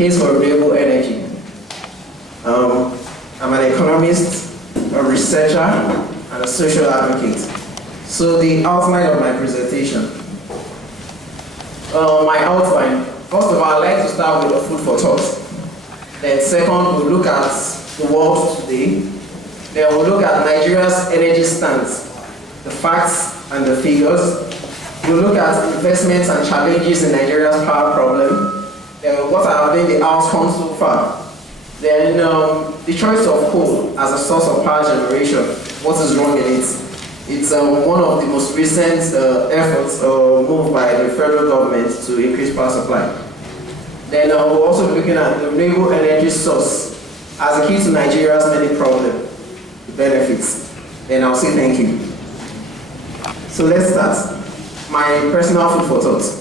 case for renewable energy. I'm an economist, a researcher, and a social advocate. So the outline of my presentation. My outline. First of all, I'd like to start with a food for thought. Then second, we'll look at the world today. Then we'll look at Nigeria's energy stance, the facts and the figures. We'll look at investments and challenges in Nigeria's power problem. Then what have been the outcomes so far. Then the choice of coal as a source of power generation, what is wrong in it? It's one of the most recent efforts moved by the federal government to increase power supply. Then we're also looking at the renewable energy source as a key to Nigeria's many problems, the benefits. Then I'll say thank you. So let's start. My personal food for thought.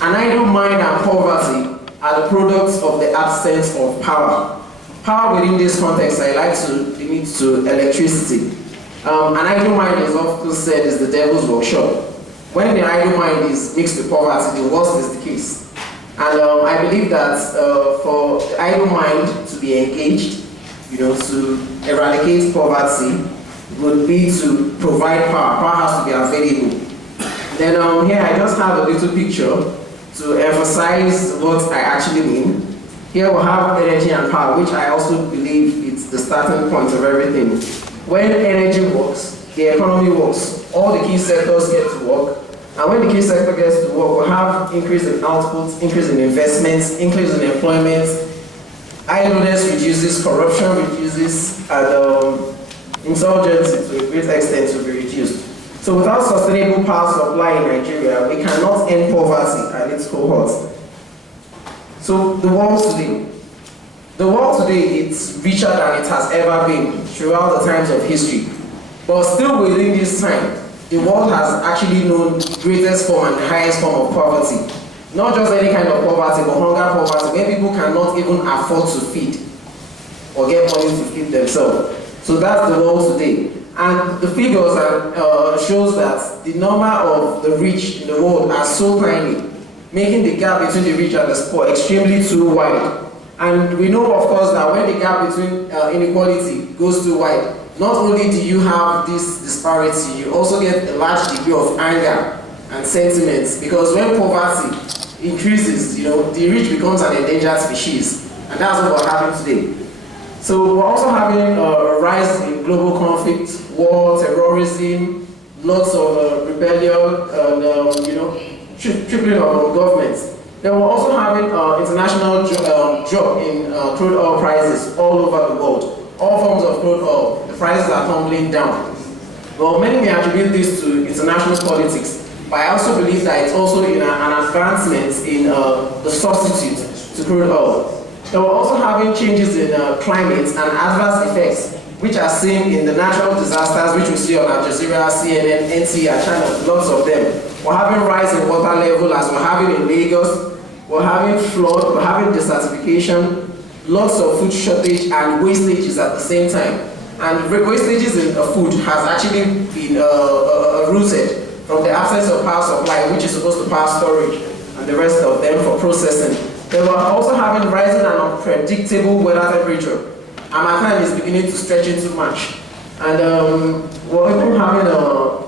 An idle mind and poverty are the products of the absence of power. Power within this context, I like to limit to electricity. An idle mind is often said is the devil's workshop. When the idle mind is mixed with poverty, the worst is the case. And I believe that for the idle mind to be engaged, to eradicate poverty, would be to provide power. Power has to be available. Then here I just have a little picture to emphasize what I actually mean. Here we have energy and power, which I also believe it's the starting point of everything. When energy works, the economy works, all the key sectors get to work, and when the key sector gets to work, we'll have increase in output, increase in investments, increase in employment, idleness reduces, corruption reduces, and insurgency to a great extent will be reduced. So without sustainable power supply in Nigeria, we cannot end poverty and its cohorts. So the world today. The world today is richer than it has ever been throughout the times of history. But still within this time, the world has actually known the greatest form and the highest form of poverty. Not just any kind of poverty, but hunger poverty, where people cannot even afford to feed or get money to feed themselves. So that's the world today. And the figures shows that the number of the rich in the world are so tiny, making the gap between the rich and the poor extremely too wide. And we know, of course, that when the gap between inequality goes too wide, not only do you have this disparity, you also get a large degree of anger and sentiments, because when poverty increases, the rich becomes an endangered species, and that's what we're having today. So we're also having a rise in global conflict, war, terrorism, lots of rebellion, and tripling of governments. Then we're also having international drop in crude oil prices all over the world. All forms of crude oil, the prices are tumbling down. Well, many may attribute this to international politics, but I also believe that it's also an advancement in the substitute to crude oil. Then we're also having changes in climate and adverse effects, which are seen in the natural disasters, which we see on Al Jazeera, CNN, NTA, China, lots of them. We're having rise in water level as we're having in Lagos. We're having flood, we're having desertification, lots of food shortage and wastages at the same time. And wastages in food has actually been rooted from the absence of power supply, which is supposed to power storage and the rest of them for processing. Then we're also having rising and unpredictable weather temperature. And my time is beginning to stretch into March. And we're even having a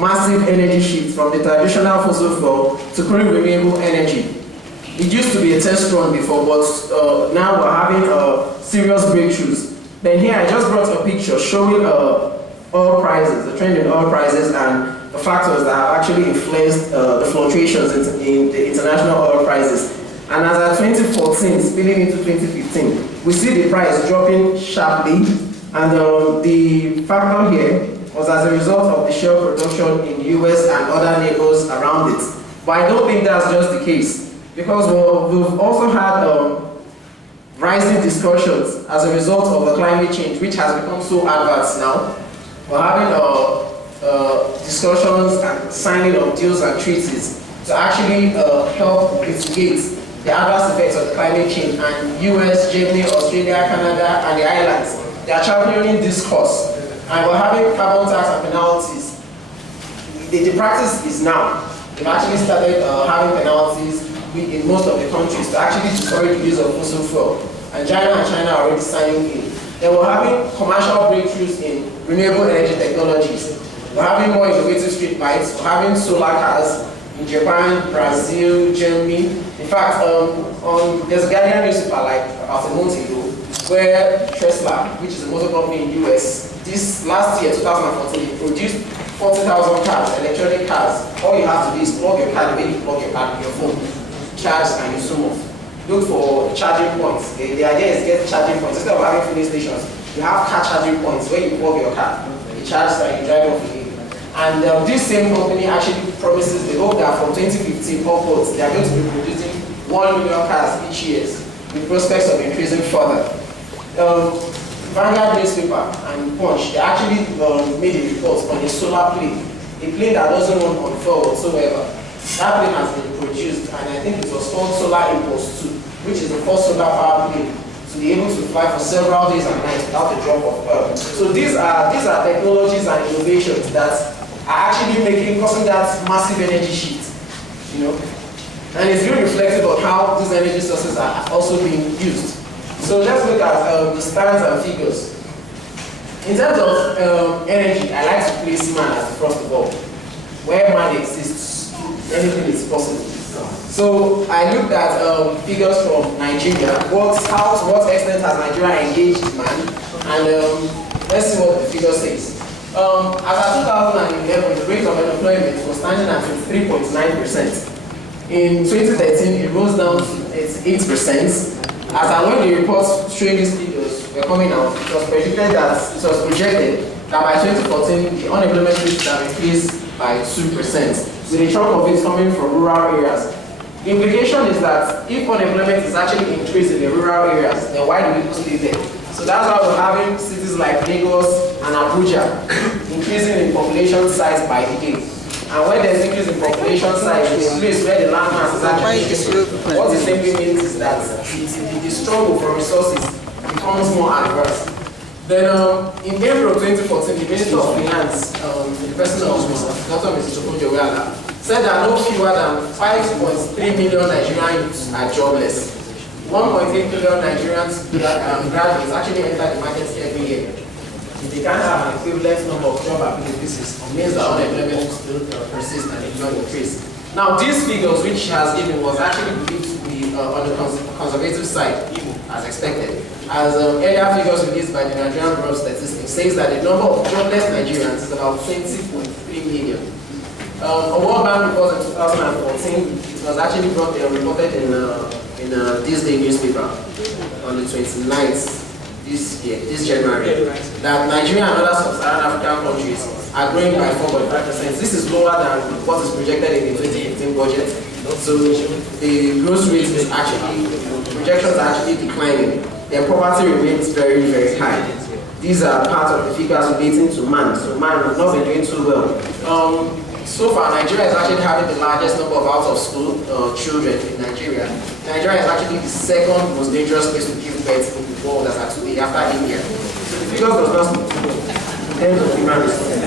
massive energy shift from the traditional fossil fuel to clean renewable energy. It used to be a test run before, but now we're having serious breakthroughs. Then here I just brought a picture showing oil prices, the trend in oil prices, and the factors that have actually influenced the fluctuations in the international oil prices. And as at 2014, spilling into 2015, we see the price dropping sharply, and the factor here was as a result of the shale production in the US and other neighbors around it. But I don't think that's just the case, because we've also had rising discussions as a result of the climate change, which has become so advanced now. We're having discussions and signing of deals and treaties to actually help mitigate the adverse effects of the climate change, and US, Germany, Australia, Canada, and the islands, they are championing this cause. And we're having carbon tax and penalties. The practice is now. They've actually started having penalties in most of the countries to actually discourage the use of fossil fuel. And China are already signing in. Then we're having commercial breakthroughs in renewable energy technologies. We're having more innovative street lights. We're having solar cars in Japan, Brazil, Germany. In fact, there's a Guardian newspaper like about a month ago where Tesla, which is a motor company in the US, this last year, 2014, produced 40,000 cars, electronic cars. All you have to do is plug your card, you plug your card with your phone, charge, and you zoom off. Look for charging points. The idea is get charging points. Instead of having filling stations, you have car charging points where you plug your car, you charge and you drive off again. And this same company actually promises, they hope that from 2015 upwards, they are going to be producing 1 million cars each year, with prospects of increasing further. Vanguard newspaper and Punch, they actually made a report on a solar plane, a plane that doesn't run on fuel whatsoever. That plane has been produced, and I think it was called Solar Impulse 2, which is the first solar power plane to be able to fly for several days and nights without a drop of oil. So these are technologies and innovations that are actually causing that massive energy shift, you know. And it's really reflective of how these energy sources are also being used. So let's look at the stats and figures. In terms of energy, I like to place man as the first of all. Where man exists, anything is possible. So I looked at figures from Nigeria. To what extent has Nigeria engaged man? And let's see what the figure says. As of 2011, the rate of unemployment was standing at 3.9%. In 2013, it rose down to 8%. As and when the reports showing these figures were coming out, it was projected that by 2014, the unemployment rate would have increased by 2%, with a chunk of it coming from rural areas. The implication is that if unemployment is actually increased in the rural areas, then why do people stay there? So that's why we're having cities like Lagos and Abuja increasing in population size by the day. And when there's increase in population size, the place where the land mass is actually increasing, what it simply means is that the struggle for resources becomes more adverse. Then in April 2014, the Minister of Finance, the person of Dr. Mrs. Chokonjo-Weala, said that no fewer than 5.3 million Nigerian youths are jobless. 1.8 million Nigerians graduates actually enter the market every year. If they can't have an equivalent number of job applications, it means that unemployment will still persist and it will increase. Now, these figures which he has given was actually believed to be on the conservative side, as expected. As earlier figures released by the Nigerian Bureau of Statistics says that the number of jobless Nigerians is about 20.3 million. A World Bank report in 2014, it was actually reported in this day newspaper on the 29th this January, that Nigeria and other sub-Saharan African countries are growing by 4.5%. This is lower than what is projected in the 2015 budget. So the growth rate is projections are actually declining. Their poverty remains very, very high. These are part of the figures relating to man. So man has not been doing too well. So far, Nigeria is actually having the largest number of out-of-school children in Nigeria. Nigeria is actually the second most dangerous place to give birth in the world as of today, after India. So the figures does not speak to in terms of human resources.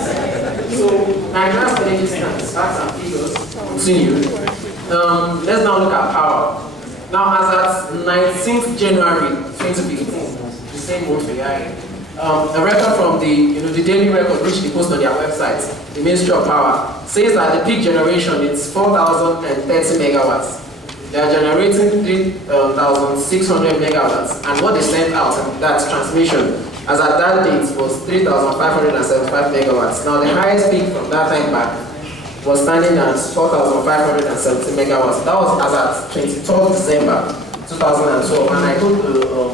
So Nigeria's energy stance, facts and figures continue. Let's now look at power. Now, as at 19th January 2015, the same month we are in, a record from the daily record which they post on their website, the Ministry of Power, says that the peak generation is 4,030 megawatts. They are generating 3,600 megawatts, and what they sent out, that transmission, as at that date was 3,575 megawatts. Now the highest peak from that time back was standing at 4,570 megawatts. That was as at 23rd December 2012, and I put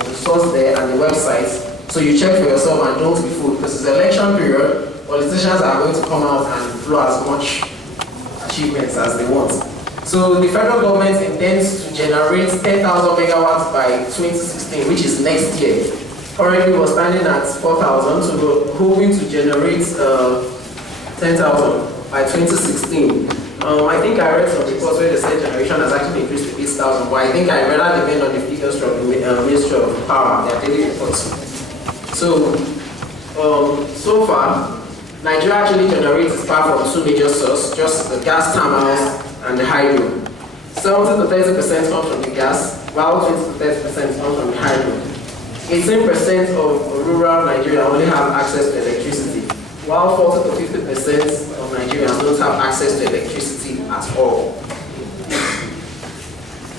the source there and the website. So you check for yourself and don't be fooled, because it's election period. Politicians are going to come out and blow as much achievements as they want. So the federal government intends to generate 10,000 megawatts by 2016, which is next year. Currently, we're standing at 4,000, so we're hoping to generate 10,000 by 2016. I think I read some reports where they said generation has actually increased to 8,000, but I think I rather depend on the figures from the Ministry of Power, their daily reports. So far, Nigeria actually generates its power from two major sources, just the gas terminals and the hydro. 70 to 30% comes from the gas, while 20 to 30% comes from the hydro. 18% of rural Nigeria only have access to electricity, while 40 to 50% of Nigerians don't have access to electricity at all.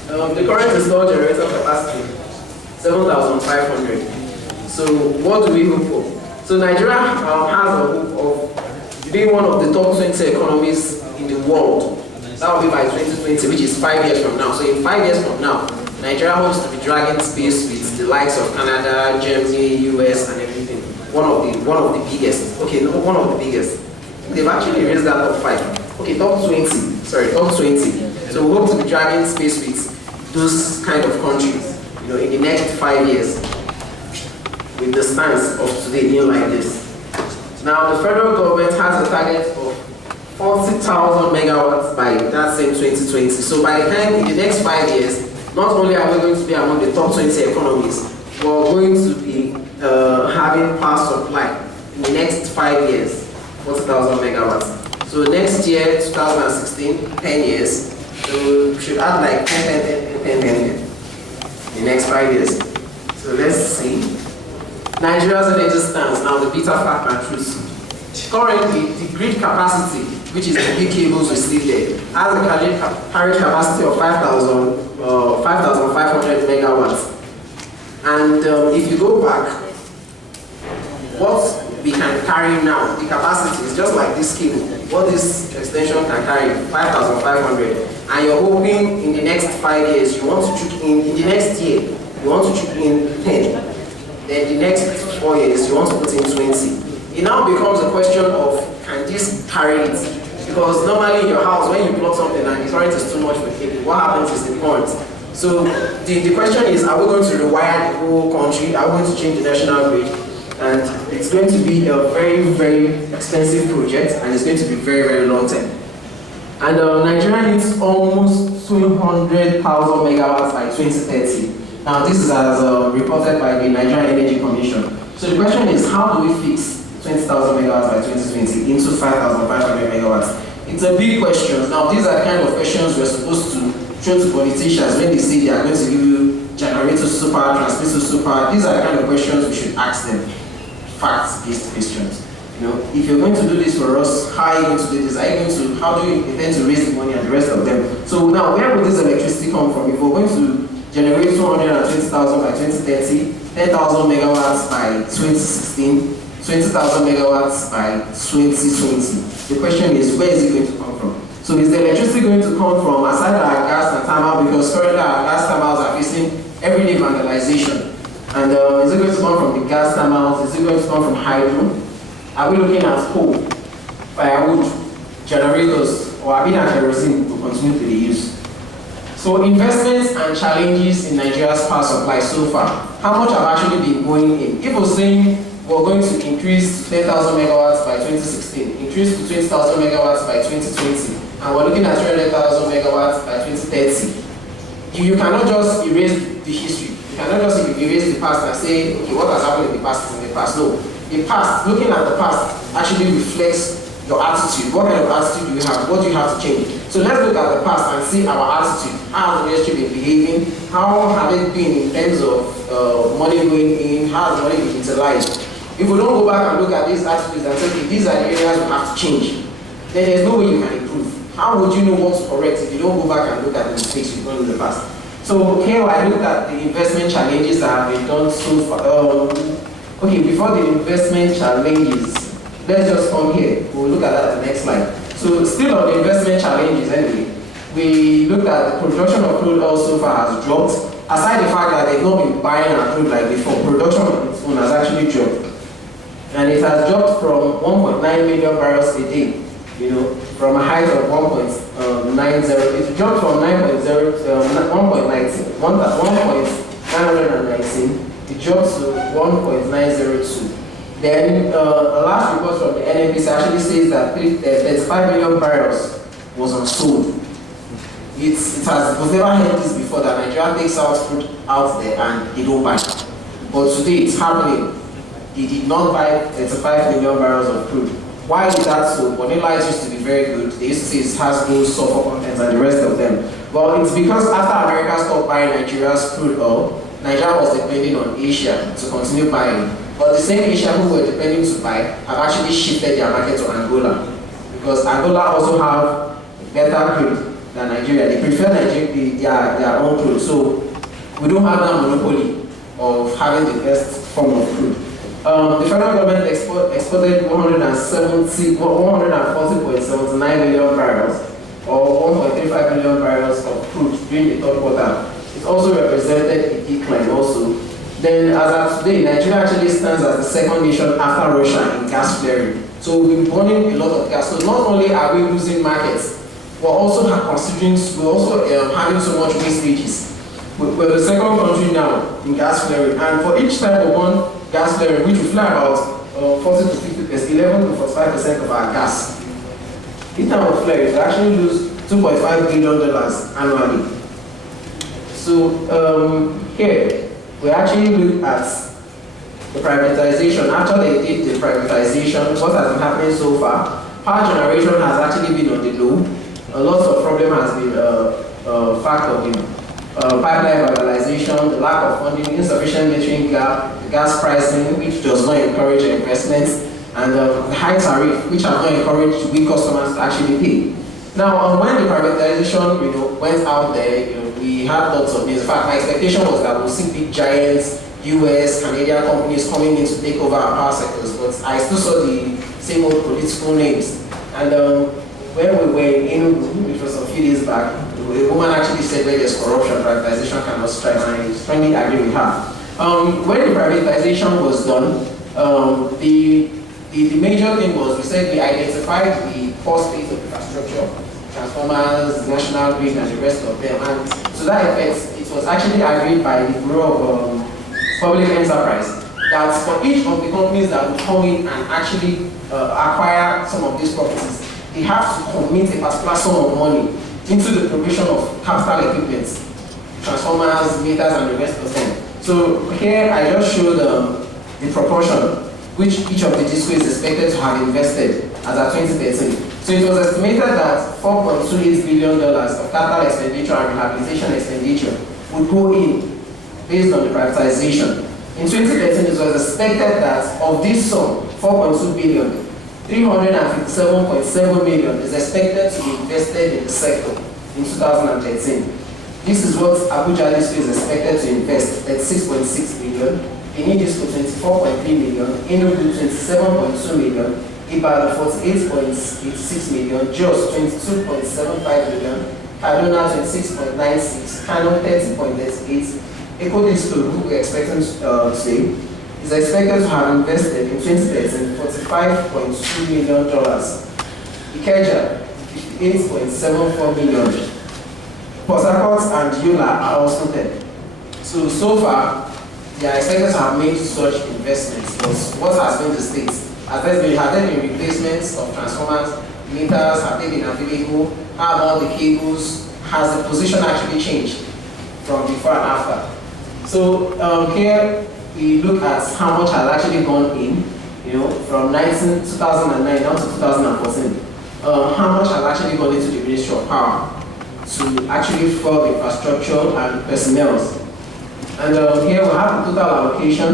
The current installed generator capacity, 7,500. So what do we hope for? So Nigeria has a hope of being one of the top 20 economies in the world. That will be by 2020, which is 5 years from now. So in 5 years from now, Nigeria hopes to be dragging space with the likes of Canada, Germany, US, and everything. One of the biggest. Okay, no, one of the biggest. They've actually raised that top 5. Okay, top 20. Sorry, top 20. So we hope to be dragging space with those kind of countries, in the next 5 years, with the stance of today being like this. Now, the federal government has a target of 40,000 megawatts by that same 2020. So by the time in the next 5 years, not only are we going to be among the top 20 economies, we're going to be having power supply in the next 5 years, 40,000 megawatts. So next year, 2016, 10 years, so we should add like 10 in the next 5 years. So let's see. Nigeria's energy stance, now the bitter fact and truth. Currently, the grid capacity, which is the big cables we see there, has a carriage capacity of 5,500 megawatts. And if you go back, what we can carry now, the capacity is just like this cable. What this extension can carry, 5,500. And you're hoping in the next 5 years, you want to trick in the next year, you want to trick in 10. Then the next 4 years, you want to put in 20. It now becomes a question of, can this carry it? Because normally in your house, when you plug something and the current is too much for cable, what happens is the current. So the question is, are we going to rewire the whole country? Are we going to change the national grid? And it's going to be a very, very expensive project, and it's going to be very, very long term. And Nigeria needs almost 200,000 megawatts by 2030. Now this is as reported by the Nigerian Energy Commission. So the question is, how do we fix 20,000 megawatts by 2020 into 5,500 megawatts? It's a big question. Now these are the kind of questions we're supposed to show to politicians when they say they are going to give you generators super, transmitters super. These are the kind of questions we should ask them. Facts-based questions. If you're going to do this for us, how are you going to do this? How do you intend to raise the money and the rest of them? So now, where would this electricity come from? If we're going to generate 220,000 by 2030, 10,000 megawatts by 2016, 20,000 megawatts by 2020. The question is, where is it going to come from? So is the electricity going to come from aside our gas and thermal, because currently our gas thermals are facing everyday vandalization? And is it going to come from the gas thermals? Is it going to come from hydro? Are we looking at coal, firewood, generators, or are we at kerosene to continue to be used? So investments and challenges in Nigeria's power supply so far, how much have actually been going in? If we're saying we're going to increase to 10,000 megawatts by 2016, increase to 20,000 megawatts by 2020, and we're looking at 300,000 megawatts by 2030, you cannot just erase the history. You cannot just erase the past and say, okay, what has happened in the past is in the past. No. The past, looking at the past, actually reflects your attitude. What kind of attitude do you have? What do you have to change? So let's look at the past and see our attitude. How has the industry been behaving? How have it been in terms of money going in? How has money been utilized? If we don't go back and look at these attitudes and say, okay, these are the areas we have to change, then there's no way you can improve. How would you know what to correct if you don't go back and look at the mistakes you've done in the past? So here I looked at the investment challenges that have been done so far. Okay, before the investment challenges, let's just come here. We'll look at that at the next slide. So still on the investment challenges anyway, we looked at the production of crude oil so far has dropped. Aside the fact that they've not been buying our crude like before, production on its own has actually dropped. And it has dropped from 1.9 million barrels a day, from a height of 1.90. It dropped from 1.19. It dropped to 1.902. Then the last report from the NNPC actually says that 35 million barrels was unsold. It was never heard this before, that Nigeria takes out crude out there and they don't buy. But today it's happening. They did not buy 35 million barrels of crude. Why is that so? Vanilla used to be very good. They used to say it has no sulfur content and the rest of them. Well, it's because after America stopped buying Nigeria's crude oil, Nigeria was depending on Asia to continue buying. But the same Asia who were depending to buy have actually shifted their market to Angola. Because Angola also have better crude than Nigeria. They prefer their own crude. So we don't have that monopoly of having the best form of crude. The federal government exported 140.79 million barrels or 1.35 million barrels of crude during the third quarter. It also represented a decline also. Then as of today, Nigeria actually stands as the second nation after Russia in gas flaring. So we've been burning a lot of gas. So not only are we losing markets, we're also having so much wastages. We're the second country now in gas flaring, and for each type of one gas flaring, which we fly about 40 to 50%, 11 to 45% of our gas. Each time of flare, we actually lose $2.5 billion annually. So here, we actually look at the privatization. After they did the privatization, what has been happening so far? Power generation has actually been on the low. A lot of problem has been factored in. Pipeline liberalization, the lack of funding, insufficient metering gap, the gas pricing, which does not encourage investments, and the high tariff, which have not encouraged weak customers to actually pay. Now, when the privatization, went out there, we had lots of news. In fact, my expectation was that we'll see big giants, US, Canadian companies coming in to take over our power sectors, but I still saw the same old political names. And when we were in, which was a few days back, a woman actually said where there's corruption, privatization cannot strive, and I strongly agree with her. When the privatization was done, the major thing was we said we identified the four states of infrastructure, transformers, national grid, and the rest of them. And to that effect, it was actually agreed by the Bureau of Public Enterprise that for each of the companies that would come in and actually acquire some of these properties, they have to commit a particular sum of money into the provision of capital equipment, transformers, meters, and the rest of them. So here I just showed the proportion which each of the DISCO is expected to have invested as of 2013. So it was estimated that $4.28 billion of capital expenditure and rehabilitation expenditure would go in based on the privatization. In 2013, it was expected that of this sum, 4.2 billion, 357.7 million is expected to be invested in the sector in 2013. This is what Abuja DISCO is expected to invest at 6.6 billion, Benin DISCO 24.3 million, Enugu 27.2 million, Ibadan 48.86 million, Jos 22.75 million, Kaduna 26.96, Kano 30.38, Eko DISCO, who we're expecting today, is expected to have invested in 2013 $45.2 million. Ikeja, $58.74 million. Port Harcourt and Yola are also there. So far, they are expected to have made such investments. But what has been the state? Have there been replacements of transformers, meters? Have they been available? How about the cables? Has the position actually changed from before and after? So here we look at how much has actually gone in, from 2009 down to 2014. How much has actually gone into the Ministry of Power to actually further infrastructure and personnel. And here we have the total allocation,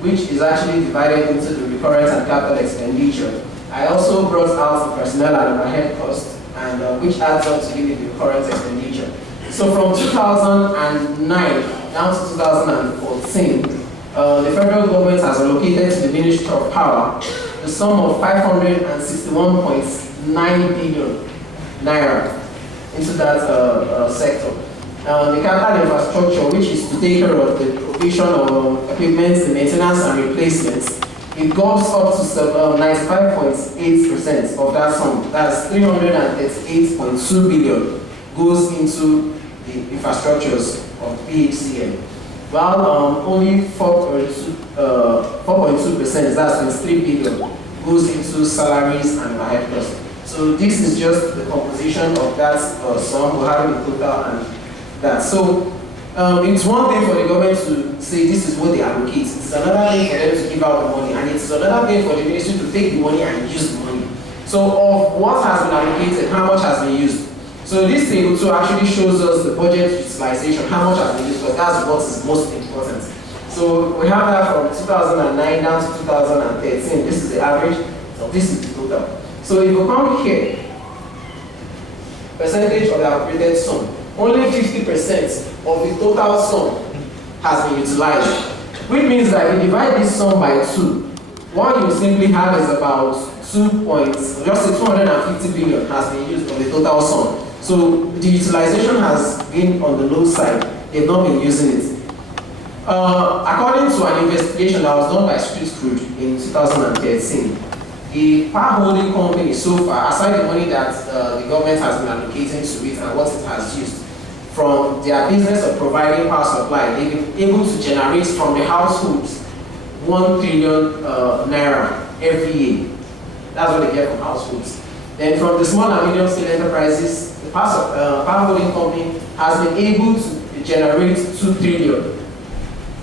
which is actually divided into the recurrent and capital expenditure. I also brought out the personnel and overhead cost, and which adds up to give you the recurrent expenditure. So from 2009 down to 2014, the federal government has allocated to the Ministry of Power the sum of 561.9 billion naira into that sector. The capital infrastructure, which is to take care of the provision of equipment, the maintenance and replacements, it goes up to 95.8% of that sum. That's 338.2 billion goes into the infrastructures of PHCN. While only 4.2%, that's 23 billion, goes into salaries and overhead costs. So this is just the composition of that sum. We're having the total and that. So it's one thing for the government to say this is what they allocate. It's another thing for them to give out the money, and it's another thing for the ministry to take the money and use the money. So of what has been allocated, how much has been used? So this table too actually shows us the budget utilization, how much has been used, because that's what is most important. So we have that from 2009 down to 2013. This is the average, so this is the total. So if you come here, percentage of the appropriated sum, only 50% of the total sum has been utilized, which means that if you divide this sum by 2, what you simply have is about 250 billion has been used on the total sum. So the utilization has been on the low side. They've not been using it. According to an investigation that was done by Street Crude in 2013, the power holding company so far, aside the money that the government has been allocating to it and what it has used, from their business of providing power supply, they've been able to generate from the households 1 trillion naira every year. That's what they get from households. Then from the small and medium scale enterprises, the power holding company has been able to generate 2 trillion.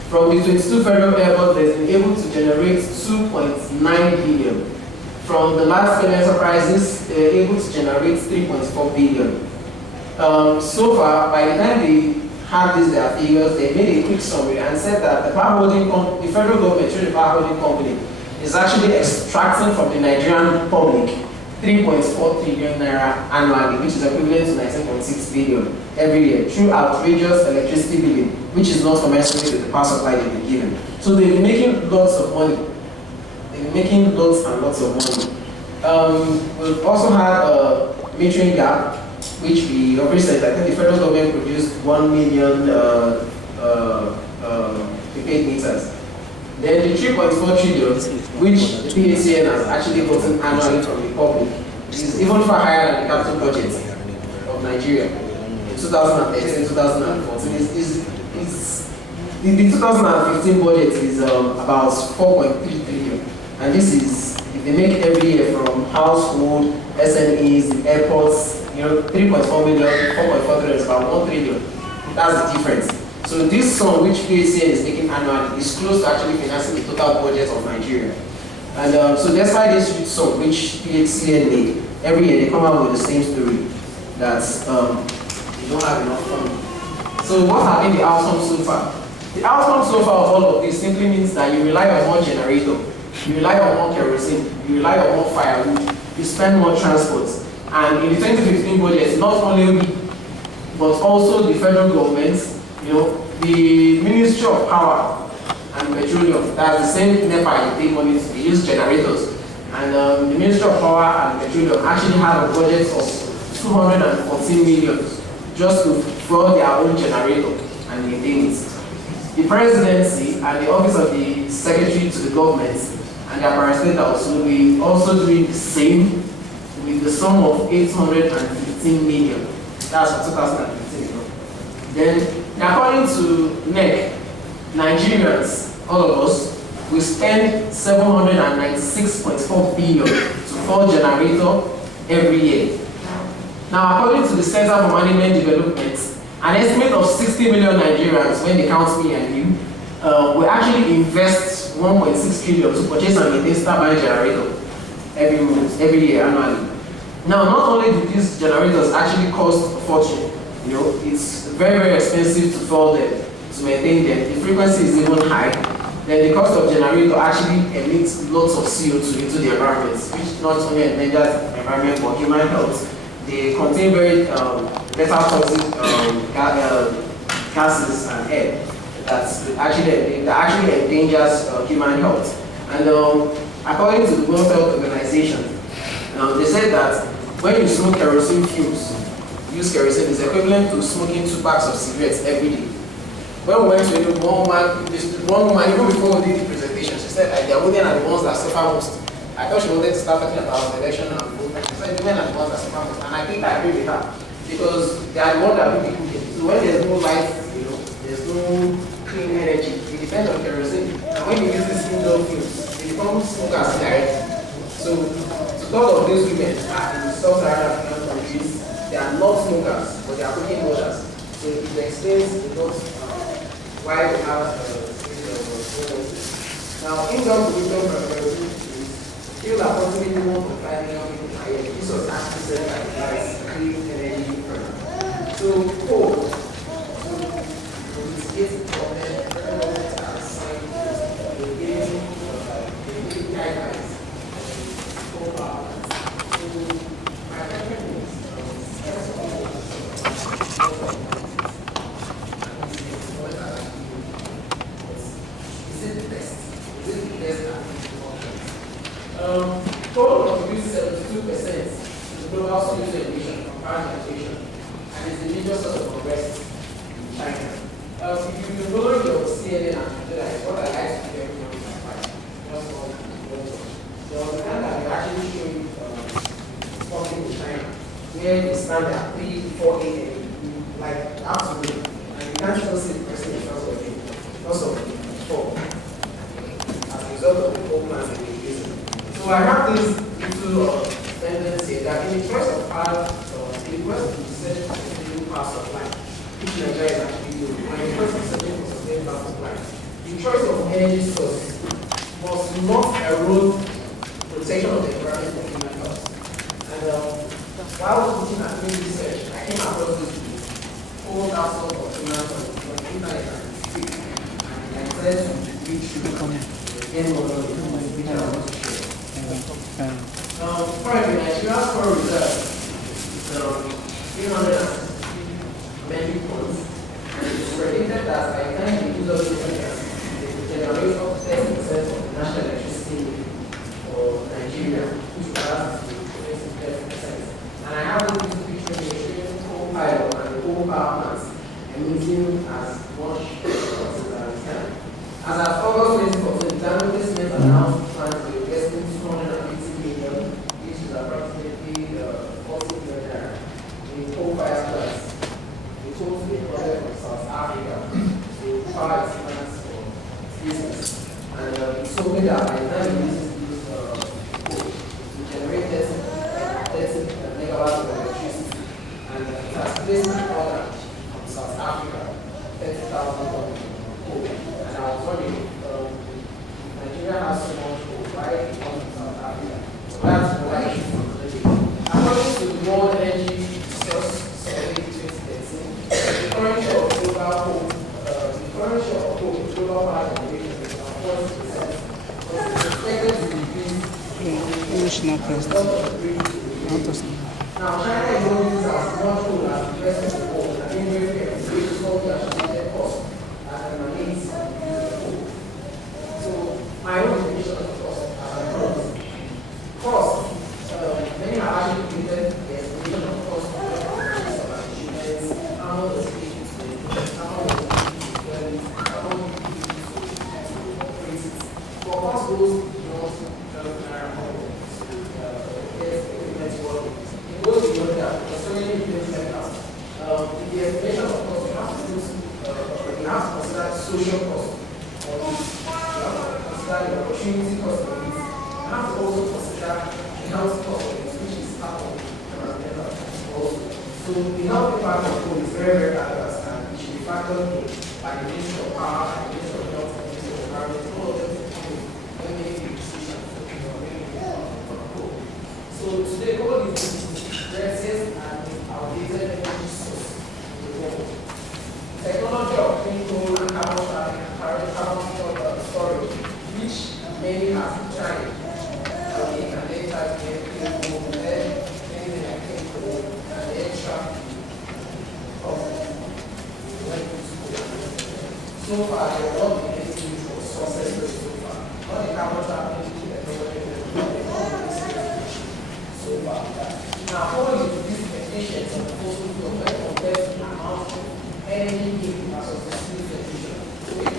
From the 22 federal airports, they've been able to generate 2.9 billion. From the large scale enterprises, they're able to generate 3.4 billion. So far, by the time they had these their figures, they made a quick summary and said that the power holding the federal government through the power holding company is actually extracting from the Nigerian public 3.4 trillion naira annually, which is equivalent to 19.6 billion every year through outrageous electricity billing, which is not commensurate with the power supply they've been given. So they've been making lots of money. They've been making lots and lots of money. We've also had a metering gap, which we obviously, I think the federal government produced 1 million prepaid meters. Then the 3.4 trillion, which the PACN has actually gotten annually from the public, is even far higher than the capital budget of Nigeria in 2013, 2014. The 2015 budget is about 4.3 trillion, and this is, if they make it every year from household, SMEs, airports, 3.4 million, 4.4 trillion is about 1 trillion. That's the difference. So this sum which PACN is taking annually is close to actually financing the total budget of Nigeria. And so despite this huge sum which PACN made, every year they come out with the same story that they don't have enough funding. So what have been the outcomes so far? The outcome so far of all of this simply means that you rely on more generator, you rely on more kerosene, you rely on more firewood, you spend more transport. And in the 2015 budget, not only we, but also the federal government, the Ministry of Power and Petroleum, that's the same NEPA you take money to, they use generators. And the Ministry of Power and Petroleum actually have a budget of 214 million just to fuel their own generator and maintain it. The presidency and the office of the secretary to the government and their parastatals will be also doing the same with the sum of 815 million. That's for 2015. Then, according to NEC, Nigerians, all of us, we spend 796.4 billion to fuel generator every year. Now, according to the Center for Management Development, an estimate of 60 million Nigerians, when they count me and you, will actually invest 1.6 trillion to purchase and maintain standby generator every month, every year, annually. Now, not only do these generators actually cost a fortune, it's very, very expensive to fuel them, to maintain them. The frequency is even high. Then the cost of generator actually emits lots of CO2 into the environment, which not only endangers the environment but human health. They contain very better toxic gases and air that actually endangers human health. And according to the World Health Organization, they said that when you smoke kerosene fumes, use kerosene is equivalent to smoking 2 packs of cigarettes every day. When we went to one woman, even before we did the presentation, she said the women are the ones that suffer most. I thought she wanted to start talking about the election and movement. She said women are the ones that suffer most, and I think I agree with her because they are the ones that will be cooking. So when there's no light, there's no clean energy. It depends on kerosene. And when you use these indoor fumes, they become smokers directly. So all of these women are in sub-Saharan African countries. They are not smokers, but they are cooking mothers. So it explains a lot why we have now income to income comparison is still approximately 1.5 million people per year. This was actually said by the clean energy So coal, it's important as scientists, they give guidelines. So my question is, is it the best? Is it the best that coal contributes 72% to the global CO2 emission from power generation and is the major source of unrest in China. If you know your CNN and Twitter, it's what I like to do every morning at 5. Just one. There was a time that they actually showing something in China where they stand at 3, 4 a.m. like afternoon, and you can't even see the person in front of you because of the fog as a result of the coal plants that they're using. So I have this little tendency that in the choice of power, in the quest to research sustainable power supply, which Nigeria is actually doing, and in the quest to search for sustainable power supply, the choice of energy source must not erode protection of the environment and human health. And while I was looking at doing research, I came across this book, 4,000 of human health on the internet and speak, and I decided to read through again more on which I want to share. Currently, Nigeria's core reserve is 360 metric tons, and it is predicted that by the time the use of the gas, it will generate up to 30% of the national electricity need for Nigeria, which will last to 30%. And I have this picture showing coal pile and the coal power plants emitting as much as we can. As of August 2014, Dangote Cement announced plans to invest in 250 million, which is approximately 40 million in coal-fired plants. They told the project from South Africa to power its plants for business. And it's hoping that by the time it uses this coal, to generate 30 megawatts of electricity. And it has placed an order from South Africa, 30,000 tons of coal. And I was wondering, Nigeria has so much coal, why it comes from South Africa? So that's what I should from the day. According to the World Energy Source Survey 2013, the current share of global coal, in global power generation is around 40%. But it's expected to decrease now, China is not using as much coal as the rest of the world, and in very fair, which is not the associated cost as emanates from using coal. So, my own definition of cost as an economist. Cost, many have actually created the estimation of cost of the purchase of achievements, how much does it take to how much does it take to sell it, how much does it take to operate it. But cost goes beyond naira model. It goes beyond that, because so many different sectors. In the estimation of cost, you have to consider social cost of it. You have to consider the opportunity cost of it. You have to also consider the health cost of it, which is part of environmental also. So the health impact of coal is very, very adverse, and it should be factored in by the Ministry of Power, and the Ministry of Health, and the Ministry of Environment, all of them to come in when making decisions on coal. So today, coal is resist and outdated energy source in the world. Technology of clean coal and carbon trapping and carbon storage, which many have tried. They can then try to get clean coal, then anything like clean coal, and the extra of when it comes to coal. So far, there will not be anything which was successful so far. Not the carbon trapping technology, so far. Now, how is this efficient of fossil fuel when compared to the amount of energy given as of the still efficient?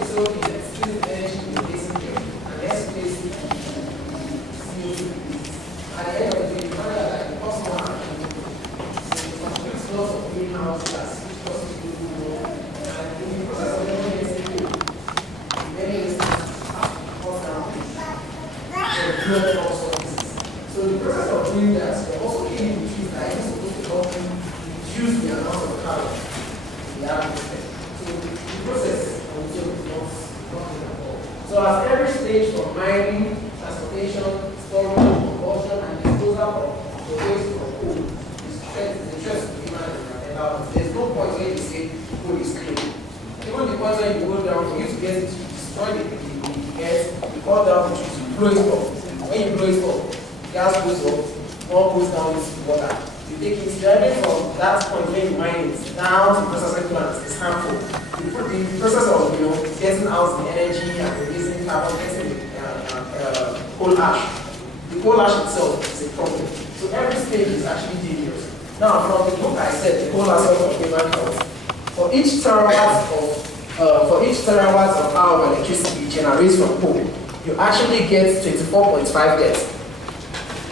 So if the still energy in the basic here, and let's place it CO2 at the end of the day, you find out that the cost of action is complete loss of greenhouse gas, which causes people to grow, and in the process of eliminating fuel, in many instances, have to cut down the fuel sources. So the process of doing that, we're also killing the trees that are supposed to help you reduce the amount of carbon in the atmosphere. So the process of the job is not at all. So at every stage from mining, transportation, storage, combustion, and disposal of the waste of coal is interest to human and environment. There's no point where you say coal is clean. Even the point where you go down, for you to get it to destroy the gas, you call down the trees, you blow it up. When you blow it up, gas goes up, more goes down into water. You take it driving from that point where you mine it down to processing plants is harmful. The process of getting out the energy and releasing carbon, getting coal ash. The coal ash itself is a problem. So every stage is actually dangerous. Now, from the book I said, the coal aspect of human health, for each terawatt of hour of electricity generated from coal, you actually get 24.5 deaths.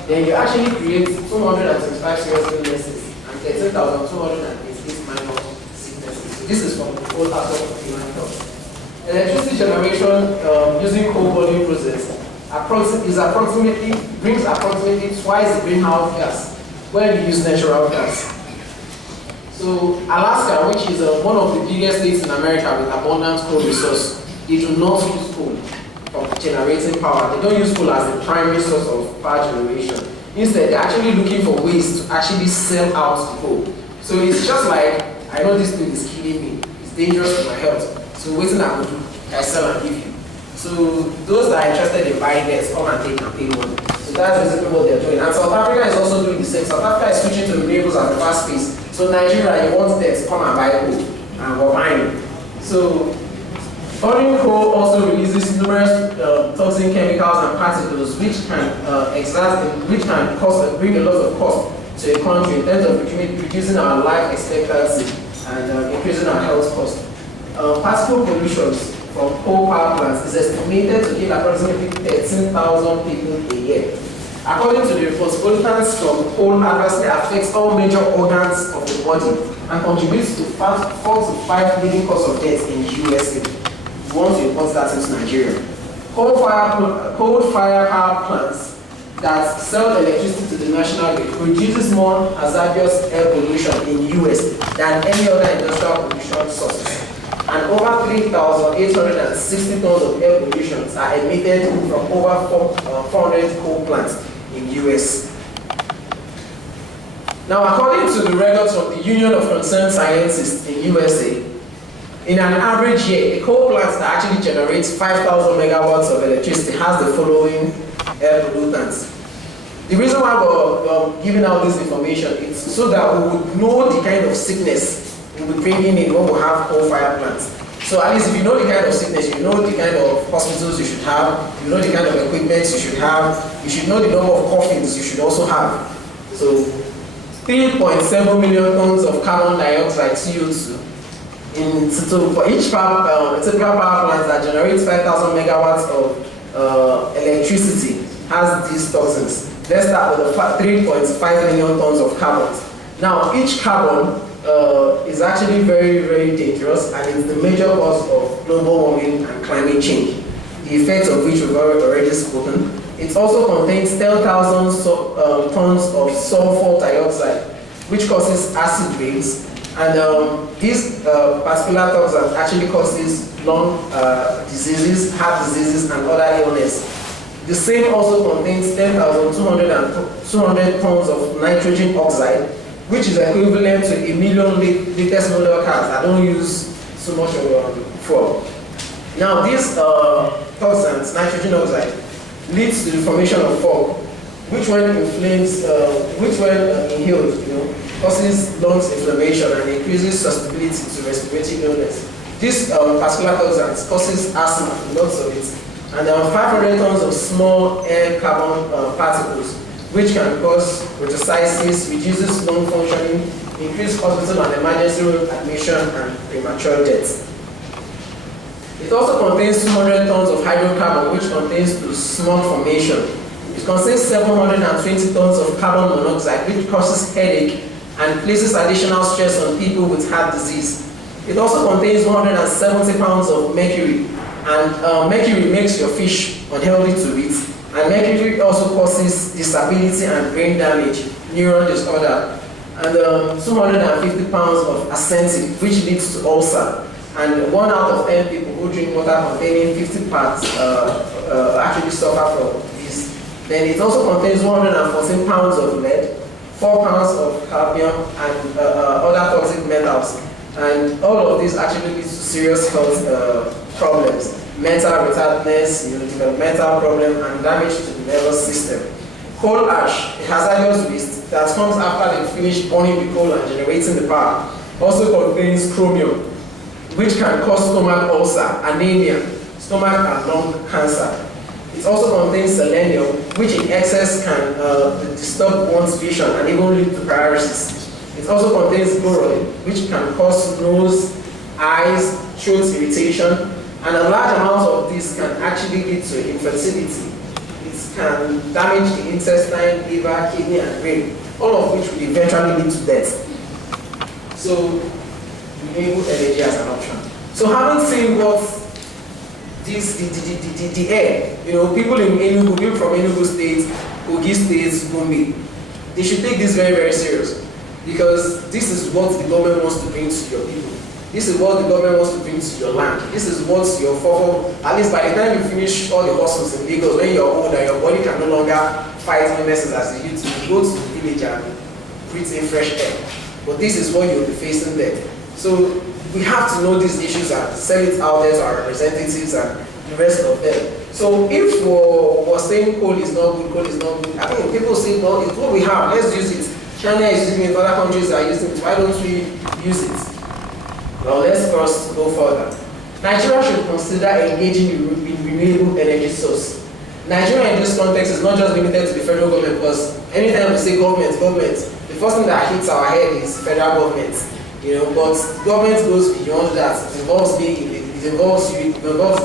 Then you actually create 225 serious illnesses and 13,286 minor sicknesses. So this is from the coal aspect of human health. Electricity generation using coal burning process brings approximately twice the greenhouse gas when you use natural gas. So Alaska, which is one of the biggest states in America with abundant coal resource, they do not use coal for generating power. They don't use coal as the primary source of power generation. Instead, they're actually looking for ways to actually sell out the coal. So it's just like, I know this thing is killing me, it's dangerous for my health. So waiting I will do, I sell and give you. So those that are interested in buying this, come and take and pay money. So that's basically what they're doing. And South Africa is also doing the same. South Africa is switching to renewables at a fast pace. So Nigeria, you want them to come and buy coal, and we're buying. So burning coal also releases numerous toxic chemicals and particles, which can bring a lot of cost to a country in terms of reducing our life expectancy and increasing our health cost. Particle pollution from coal power plants is estimated to kill approximately 13,000 people a year. According to the reports, pollutants from coal adversely affects all major organs of the body and contributes to 4 to 5 leading cause of death in the USA. We want to import that into Nigeria. Coal-fired power plants that sell electricity to the national grid produces more hazardous air pollution in the US than any other industrial pollution sources. And over 3,860 tons of air pollution are emitted from over 400 coal plants in the US. Now, according to the records of the Union of Concerned Scientists in USA, in an average year, a coal plant that actually generates 5,000 megawatts of electricity has the following air pollutants. The reason why we're giving out this information is so that we would know the kind of sickness we'll be bringing in when we have coal-fired plants. So at least if you know the kind of sickness, you know the kind of hospitals you should have, you know the kind of equipment you should have, you should know the number of coffins you should also have. So 3.7 million tons of carbon dioxide CO2 for each typical power plant that generates 5,000 megawatts of electricity has these toxins. Let's start with the 3.5 million tons of carbon. Now, each carbon is actually very, very dangerous, and it's the major cause of global warming and climate change, the effects of which we've already spoken. It also contains 10,000 tons of sulfur dioxide, which causes acid rains, and these particular toxins actually causes lung diseases, heart diseases, and other illness. The same also contains 10,200 tons of nitrogen oxide, which is equivalent to 1 million latest model cars that don't use so much of fuel. Now, these toxins, nitrogen oxide, leads to the formation of fog, which when inhaled, causes lungs inflammation and increases susceptibility to respiratory illness. This particular toxin causes asthma, lots of it, and 500 tons of small air carbon particles, which can cause rhetocysis, reduces lung functioning, increase hospital and emergency room admission, and premature death. It also contains 200 tons of hydrocarbon, which contains to smoke formation. It contains 720 tons of carbon monoxide, which causes headache and places additional stress on people with heart disease. It also contains 170 pounds of mercury, and mercury makes your fish unhealthy to eat. And mercury also causes disability and brain damage, neuron disorder, and 250 pounds of arsenic, which leads to ulcer. And 1 out of 10 people who drink water containing 50 parts actually suffer from this. Then it also contains 114 pounds of lead, 4 pounds of cadmium, and other toxic metals. And all of this actually leads to serious health problems, mental retardedness, developmental problem, and damage to the nervous system. Coal ash, a hazardous waste that comes after they finish burning the coal and generating the power, also contains chromium, which can cause stomach ulcer, anemia, stomach and lung cancer. It also contains selenium, which in excess can disturb one's vision and even lead to paralysis. It also contains boron, which can cause nose, eyes, throat irritation, and a large amount of this can actually lead to infertility. It can damage the intestine, liver, kidney, and brain, all of which will eventually lead to death. So, renewable energy as an option. So, having seen what the air, people in Enugu, people from Enugu State, Kogi State, Gombe, they should take this very, very serious. Because this is what the government wants to bring to your people. This is what the government wants to bring to your land. This is what your at least by the time you finish all the hospitals in Lagos, when you're old and your body can no longer fight illnesses as it used to, you go to the village and breathe in fresh air. But this is what you'll be facing there. So we have to know these issues and sell it out there to our representatives and the rest of them. So if we're saying coal is not good, I think people say, well, it's what we have, let's use it. China is using it, other countries are using it, why don't we use it? Well, let's first go further. Nigeria should consider engaging in renewable energy source. Nigeria in this context is not just limited to the federal government, because anytime we say government, the first thing that hits our head is federal government. But government goes beyond that. It involves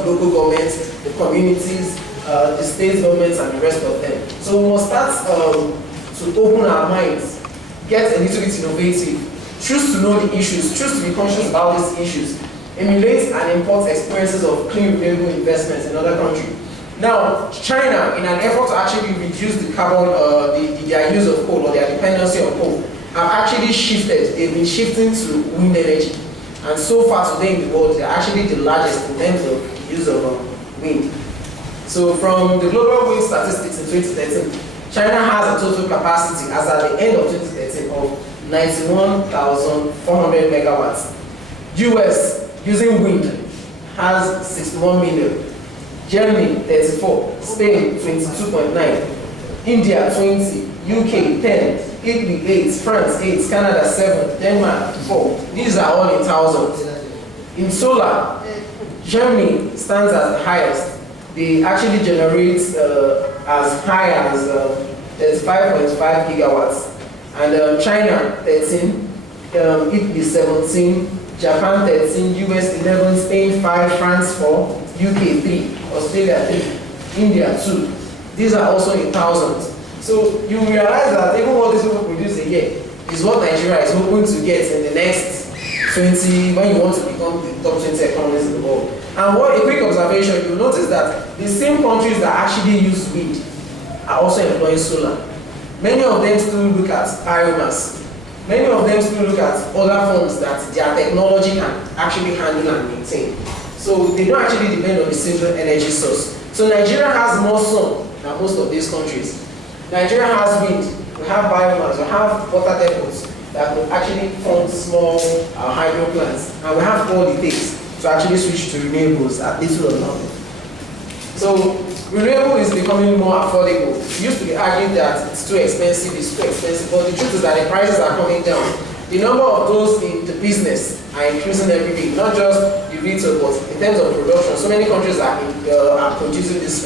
local governments, the communities, the state governments, and the rest of them. So we must start to open our minds, get a little bit innovative, choose to know the issues, choose to be conscious about these issues, emulate and import experiences of clean renewable investments in other countries. Now, China, in an effort to actually reduce the carbon, their use of coal or their dependency on coal, have actually shifted. They've been shifting to wind energy. And so far today in the world, they're actually the largest in terms of use of wind. So from the global wind statistics in 2013, China has a total capacity as at the end of 2013 of 91,400 megawatts. US, using wind, has 61 million. Germany, 34. Spain, 22.9. India, 20. UK, 10. Italy, 8. France, 8. Canada, 7. Denmark, 4. These are all in thousands. In solar, Germany stands as the highest. They actually generate as high as 35.5 gigawatts. And China, 13. Italy, 17. Japan, 13. US, 11. Spain, 5. France, 4. UK, 3. Australia, 3. India, 2. These are also in thousands. So you realize that even what these people produce a year is what Nigeria is hoping to get in the next 20, when you want to become the top 20 economies in the world. And what a quick observation, you'll notice that the same countries that actually use wind are also employing solar. Many of them still look at biomass. Many of them still look at other forms that their technology can actually handle and maintain. So they don't actually depend on a single energy source. So Nigeria has more sun than most of these countries. Nigeria has wind, we have biomass, we have water depots that could actually fund small hydro plants, and we have all it takes to actually switch to renewables at little or nothing. So renewable is becoming more affordable. It used to be argued that it's too expensive, but the truth is that the prices are coming down. The number of those in the business are increasing every day, not just the retail, but in terms of production. So many countries are producing these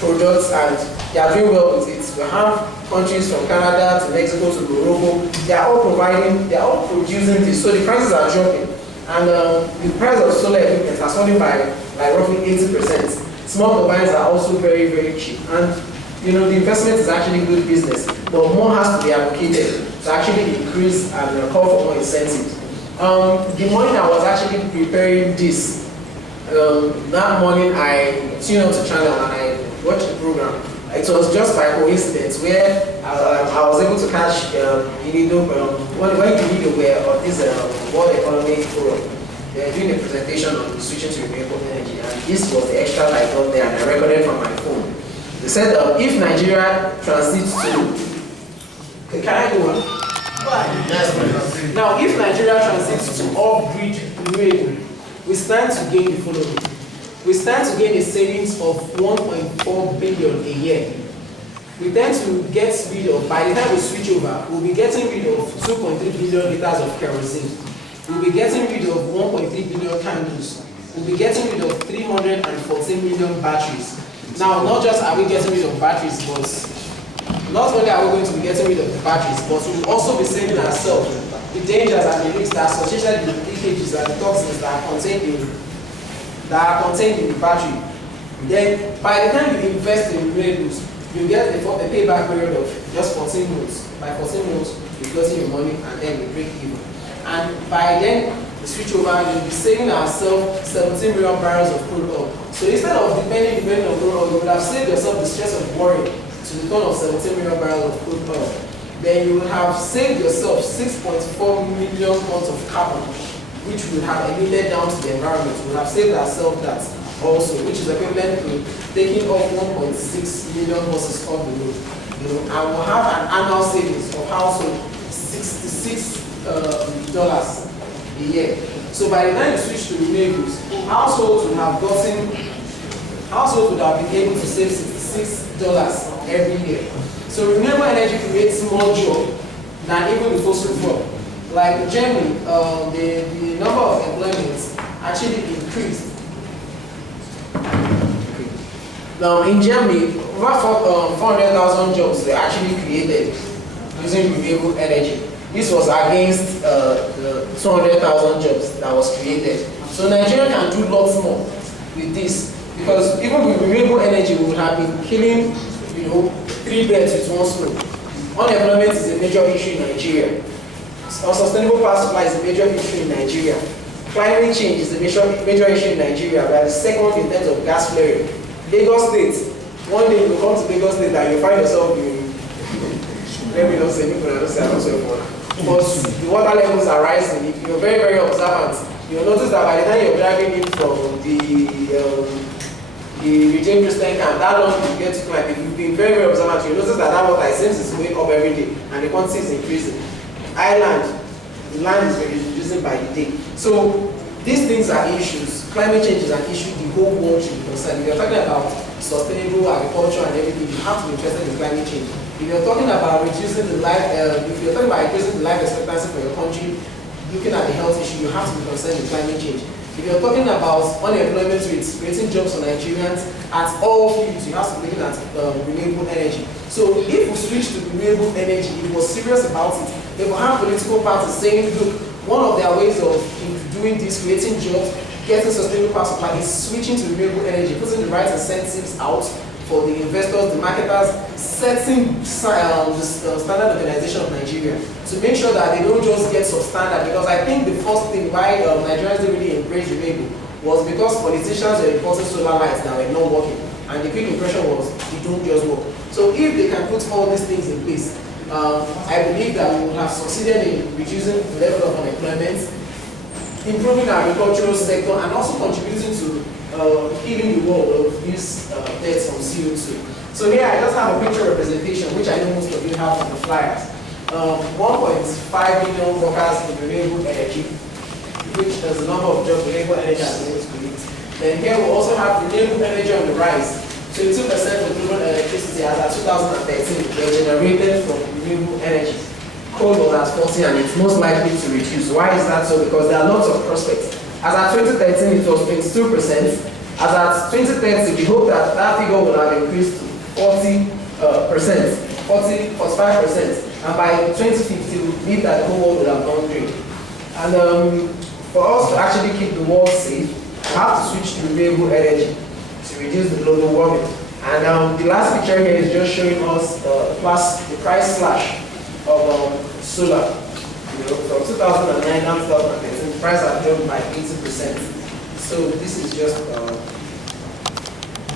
products, and they are doing well with it. We have countries from Canada to Mexico to Renewable. They are all producing this, so the prices are dropping. And the price of solar equipment has fallen by roughly 80%. Small turbines are also very, very cheap. And the investment is actually good business, but more has to be allocated to actually increase and call for more incentives. The morning I was actually preparing this, that morning I tuned on to channel and I watched the program. It was just by coincidence where I was able to catch when the video were on this World Economic Forum. They were doing a presentation on switching to renewable energy, and this was the extra I got there, and I recorded from my phone. They said if Nigeria transits to Can I go on? Yes, please. Now, if Nigeria transits to off-grid renewable, we stand to gain the following. We stand to gain a savings of 1.4 billion a year. We tend to get rid of, by the time we switch over, we'll be getting rid of 2.3 billion liters of kerosene. We'll be getting rid of 1.3 billion candles. We'll be getting rid of 314 million batteries. Now, not just are we getting rid of batteries, but not only are we going to be getting rid of the batteries, but we'll also be saving ourselves the dangers and the risks that are associated with the leakages and the toxins that are contained in the battery. Then, by the time you invest in renewables, you get a payback period of just 14 months. By 14 months, you've gotten your money and then you break even. And by then, the switch over, you'll be saving ourselves 17 million barrels of crude oil. So instead of depending on crude oil, you would have saved yourself the stress of worrying to the tune of 17 million barrels of crude oil. Then you will have saved yourself 6.4 million tons of carbon, which would have emitted down to the environment. We will have saved ourselves that also, which is equivalent to taking off 1.6 million horses off the road. And we'll have an annual savings of household $66 a year. So by the time you switch to renewables, households would have been able to save $66 every year. So renewable energy creates more job than even the fossil fuel. Like Germany, the number of employments actually increased. Now in Germany, over 400,000 jobs were actually created using renewable energy. This was against the 200,000 jobs that was created. So Nigeria can do lots more with this, because even with renewable energy, we would have been killing, 3 birds with one stone. Unemployment is a major issue in Nigeria. Unsustainable power supply is a major issue in Nigeria. Climate change is a major issue in Nigeria. We are the second in terms of gas flaring. Lagos State, one day you will come to Lagos State and you find yourself in, let me not say people, I don't say I'm not so important. But the water levels are rising. If you're very, very observant, you'll notice that by the time you're driving in from the Regime Christian camp, that long you get to climb. If you've been very, very observant, you'll notice that that water, it seems, is going up every day and the quantity is increasing. Island, the land is reducing by the day. So these things are issues. Climate change is an issue the whole world should be concerned. If you're talking about sustainable agriculture and everything, you have to be interested in climate change. If you're talking about reducing the life, if you're talking about increasing the life expectancy for your country, looking at the health issue, you have to be concerned with climate change. If you're talking about unemployment rates, creating jobs for Nigerians at all fields, you have to be looking at renewable energy. So if we switch to renewable energy, if we're serious about it, if we have political parties saying, look, one of their ways of doing this, creating jobs, getting sustainable power supply, is switching to renewable energy, putting the right incentives out for the investors, the marketers, setting the standard organization of Nigeria to make sure that they don't just get substandard. Because I think the first thing why Nigerians didn't really embrace renewable was because politicians were reporting solar lights that were not working, and the quick impression was it don't just work. So if they can put all these things in place, I believe that we will have succeeded in reducing the level of unemployment, improving our agricultural sector, and also contributing to healing the world of these deaths from CO2. So here I just have a picture representation, which I know most of you have on the flyers. 1.5 million workers in renewable energy, which is the number of jobs renewable energy has been able to create. Then here we also have renewable energy on the rise. 22% of global electricity as at 2013 were generated from renewable energy. Coal was at 40 and it's most likely to reduce. Why is that so? Because there are lots of prospects. As at 2013, it was 22%. As at 2030, we hope that that figure will have increased to 40%, 45%. And by 2050, we believe that the whole world will have gone green. And for us to actually keep the world safe, we have to switch to renewable energy to reduce the global warming. And the last picture here is just showing us the price slash of solar. From 2009 down to 2013, the price has dropped by 80%. So this is just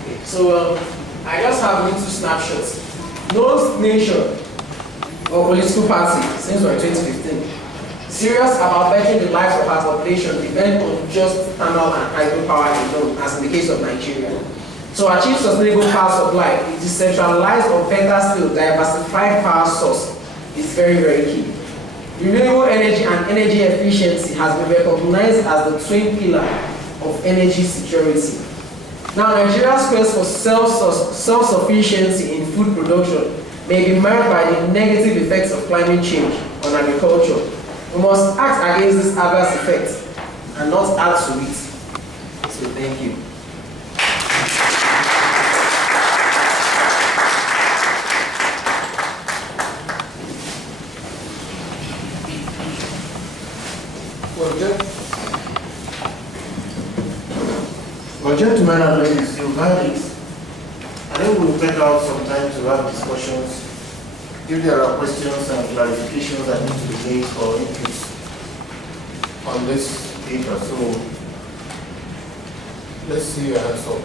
okay. So I just have little snapshots. No nation or political party since we're in 2015 serious about bettering the lives of our population depend on just thermal and hydropower alone, as in the case of Nigeria. To achieve sustainable power supply, a decentralized or better still diversified power source is very, very key. Renewable energy and energy efficiency has been recognized as the twin pillar of energy security. Now, Nigeria's quest for self-sufficiency in food production may be marred by the negative effects of climate change on agriculture. We must act against this adverse effect and not add to it. So, thank you. Well, gentlemen and ladies, you've heard it. I think we'll take out some time to have discussions. If there are questions and clarifications that need to be made or inputs on this paper, so let's see your hands up.